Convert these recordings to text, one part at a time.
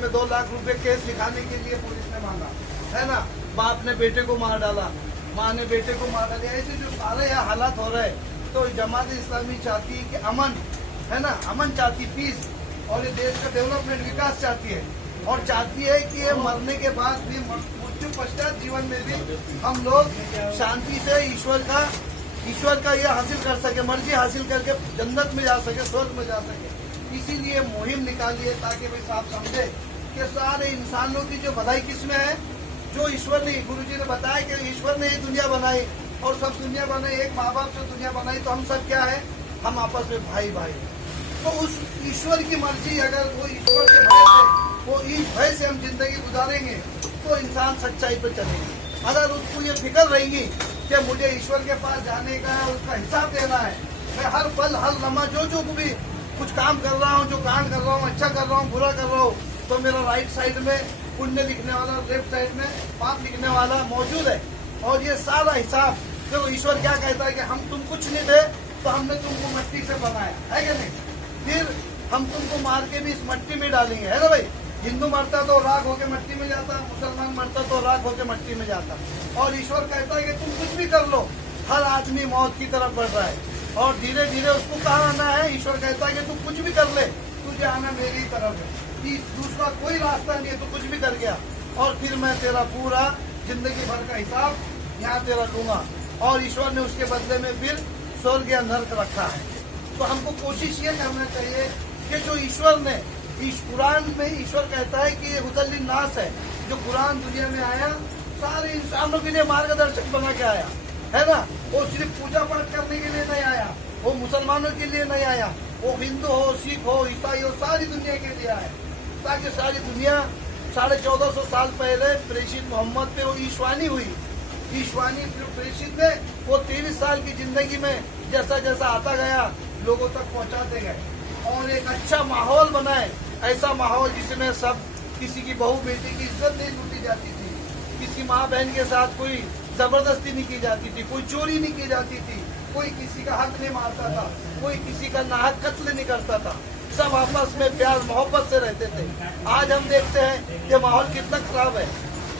में 2 लाख रुपए केस लिखाने के लिए पुलिस ने मांगा, है ना। बाप ने बेटे को मार डाला, माँ ने बेटे को मार डाला। ऐसे जो सारे यहाँ हालात हो रहे हैं, तो जमात इस्लामी चाहती है कि अमन, है ना, अमन चाहती, पीस, और ये देश का डेवलपमेंट, विकास चाहती है, और चाहती है कि ये मरने के बाद भी, मृत्यु पश्चात जीवन में भी हम लोग शांति से ईश्वर का ये हासिल कर सके, मर्जी हासिल करके जन्नत में जा सके, स्वर्ग में जा सके। इसीलिए मुहिम निकाली है, ताकि भाई साहब समझे कि सारे इंसानों की जो भलाई किसमें है, जो ईश्वर ने, गुरु जी ने बताया कि ईश्वर ने ये दुनिया बनाई और सब दुनिया बनाई, एक माँ बाप से दुनिया बनाई, तो हम सब क्या है, हम आपस में भाई भाई। तो उस ईश्वर की मर्जी, अगर वो ईश्वर के भय से, वो इस भय से हम जिंदगी गुजारेंगे, तो इंसान सच्चाई पर चलेंगे। अगर उसको ये फिक्र रहेगी कि मुझे ईश्वर के पास जाने का है, उसका हिसाब देना है, मैं हर पल हर लम्हा जो भी कुछ काम कर रहा हूँ, जो कांड कर रहा हूँ, अच्छा कर रहा हूँ, बुरा कर रहा हूँ, तो मेरा राइट साइड में पुण्य लिखने वाला, लेफ्ट साइड में पाप लिखने वाला मौजूद है। और ये सारा हिसाब, देखो ईश्वर क्या कहता है कि हम तुम कुछ नहीं थे, तो हमने तुमको मिट्टी से बनाया है कि नहीं, फिर हम तुमको मार के भी इस मिट्टी में डालेंगे, है ना भाई। हिंदू मरता तो राख होके मिट्टी में जाता, मुसलमान मरता तो राख होके मिट्टी में जाता। और ईश्वर कहता है कि तुम कुछ भी कर लो, हर आदमी मौत की तरफ बढ़ रहा है, और धीरे धीरे उसको कहाँ आना है। ईश्वर कहता है कि तू कुछ भी कर ले, तुझे आना मेरी तरफ है, दूसरा कोई रास्ता नहीं है, तो कुछ भी कर गया, और फिर मैं तेरा पूरा जिंदगी भर का हिसाब यहाँ तेरा लूंगा। और ईश्वर ने उसके बदले में फिर स्वर्ग या नर्क रखा है। तो हमको कोशिश ये करना चाहिए कि जो ईश्वर ने, इस कुरान में ईश्वर कहता है कि ये हुदल्लिन नास है, जो कुरान दुनिया में आया सारे इंसानों के लिए मार्गदर्शक बना के आया, है ना। वो सिर्फ पूजा पाठ करने के लिए नहीं आया, वो मुसलमानों के लिए नहीं आया, वो हिंदू हो, सिख हो, ईसाई हो, सारी दुनिया के लिए आया, ताकि सारी दुनिया 1450 साल पहले प्रेषित मोहम्मद पे वो ईशवानी हुई। ईशवानी प्रेषित ने वो 23 साल की जिंदगी में जैसा जैसा आता गया, लोगों तक पहुंचाते गए, और एक अच्छा माहौल बनाए, ऐसा माहौल जिसमें सब, किसी की बहू बेटी की इज्जत नहीं लूटी जाती थी, किसी माँ बहन के साथ कोई जबरदस्ती नहीं की जाती थी, कोई चोरी नहीं की जाती थी, कोई किसी का हक नहीं मारता था, कोई किसी का नाहक कत्ल नहीं करता था, सब आपस में प्यार मोहब्बत से रहते थे। आज हम देखते हैं कि माहौल कितना खराब है।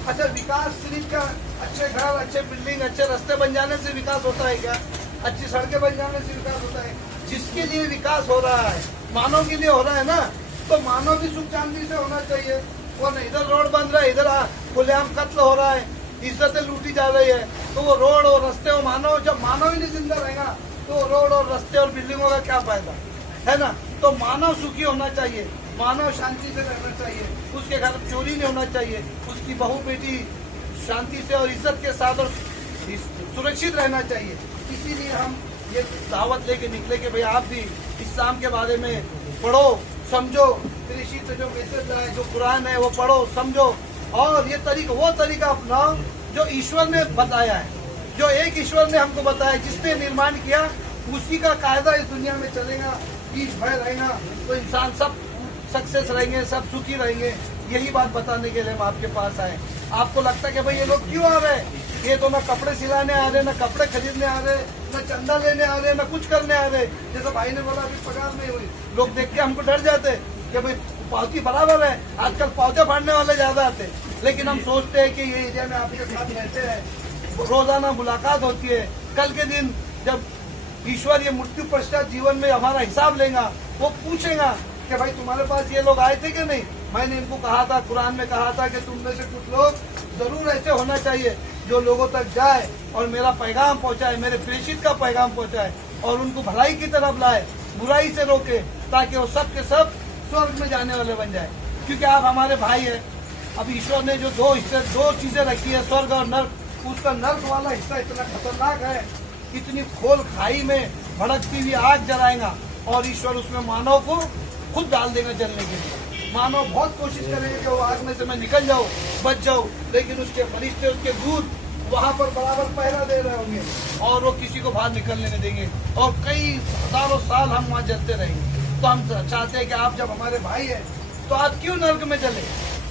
अच्छा, विकास सिर्फ क्या अच्छे घर, अच्छे बिल्डिंग, अच्छे रास्ते बन जाने से विकास होता है क्या? अच्छी सड़कें बन जाने से विकास होता है? जिसके लिए विकास हो रहा है, मानव के लिए हो रहा है ना, तो मानव भी सुख शांति से होना चाहिए। वो नहीं, इधर रोड बन रहा है, इधर खुलेआम कत्ल हो रहा है, इज्जतें लूटी जा रही है, तो वो रोड और रास्ते और मानव, जब मानव ही नहीं जिंदा रहेगा, तो रोड और रास्ते और बिल्डिंगों का क्या फायदा, है ना। तो मानव सुखी होना चाहिए, मानव शांति से रहना चाहिए, उसके घर चोरी नहीं होना चाहिए, उसकी बहू बेटी शांति से और इज्जत के साथ और सुरक्षित रहना चाहिए। इसीलिए हम ये दावत लेके निकले कि भाई आप भी इस्लाम के बारे में पढ़ो, समझो, प्रेषित से जो मैसेज है, जो कुरान है, वो पढ़ो, समझो, और ये तरीका, वो तरीका अपनाओ जो ईश्वर ने बताया है, जो एक ईश्वर ने हमको बताया, जिसने निर्माण किया, उसी का कायदा इस दुनिया में चलेगा, ईश भय रहेगा, तो इंसान सब सक्सेस रहेंगे, सब सुखी रहेंगे। यही बात बताने के लिए हम आपके पास आए। आपको लगता है कि भाई ये लोग क्यों आ रहे हैं, ये तो ना कपड़े सिलाने आ रहे, ना कपड़े खरीदने आ रहे, ना चंदा लेने आ रहे, ना कुछ करने आ रहे। जैसे भाई ने बोला अभी पगार नहीं हुई, लोग देख के हमको डर जाते कि भाई पावती बराबर है, आजकल पावते फाड़ने वाले ज्यादा आते, लेकिन हम सोचते हैं कि ये एरिया में आपके साथ रहते हैं, रोजाना मुलाकात होती है, कल के दिन जब ईश्वर ये मृत्यु पश्चात जीवन में हमारा हिसाब लेगा, वो पूछेगा कि भाई तुम्हारे पास ये लोग आए थे कि नहीं। मैंने इनको कहा था, कुरान में कहा था कि तुम में से कुछ लोग जरूर ऐसे होना चाहिए जो लोगों तक जाए और मेरा पैगाम पहुंचाए, मेरे प्रेषित का पैगाम पहुंचाए, और उनको भलाई की तरफ लाए, बुराई से रोके, ताकि वो सब के सब स्वर्ग में जाने वाले बन जाए। क्योंकि आप हमारे भाई है। अब ईश्वर ने जो दो चीजें रखी है, स्वर्ग और नर्क, उसका नर्क वाला हिस्सा इतना खतरनाक है, इतनी खोल खाई में भड़कती हुई आग जलाएगा, और ईश्वर उसमें मानव को खुद डाल देगा जलने के लिए। मानव बहुत कोशिश करेंगे कि वो आग में से मैं निकल जाऊं, बच जाऊं, लेकिन उसके फरिश्ते, उसके दूत वहां पर बराबर पहरा दे रहे होंगे, और वो किसी को बाहर निकलने नहीं देंगे, और कई हजारों साल हम वहाँ जलते रहेंगे। तो हम चाहते हैं कि आप जब हमारे भाई हैं, तो आप क्यों नर्क में जले,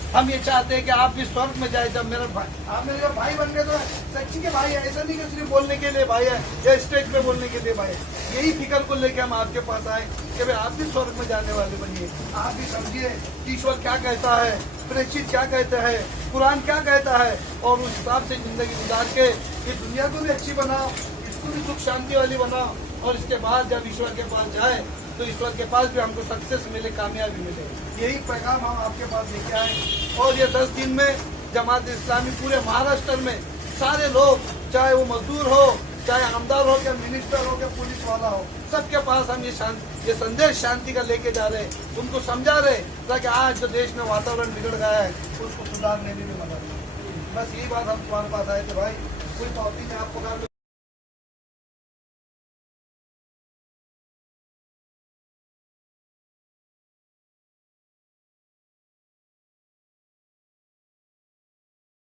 हम ये चाहते हैं कि आप भी स्वर्ग में जाए। जब मेरा भाई, आप मेरे जब भाई बन गए तो सच्ची के भाई है, ऐसा नहीं कि सिर्फ बोलने के लिए भाई है या स्टेज पे बोलने के लिए भाई है। यही फिक्र को लेकर हम आपके पास आए कि भाई आप भी स्वर्ग में जाने वाले बनिए। आप भी समझिए कि ईश्वर क्या कहता है, प्रेषित क्या कहता है, कुरान क्या कहता है, और उस हिसाब से जिंदगी गुजार के ये दुनिया को भी अच्छी बनाओ, इसको भी सुख शांति वाली बनाओ, और इसके बाद जब ईश्वर के पास जाए तो ईश्वर के पास भी हमको सक्सेस मिले, कामयाबी मिले। यही पैगाम हम आपके पास लेके आए। और ये 10 दिन में जमात इस्लामी पूरे महाराष्ट्र में सारे लोग, चाहे वो मजदूर हो, चाहे आमदार हो, क्या मिनिस्टर हो, क्या पुलिस वाला हो, सबके पास हम ये संदेश शांति का लेके जा रहे, उनको समझा रहे, ताकि आज जो देश में वातावरण बिगड़ गया है उसको सुधारने में भी मदद। बस यही बात हम तुम्हारे पास आए थे भाई। कोई टॉपिक है आपको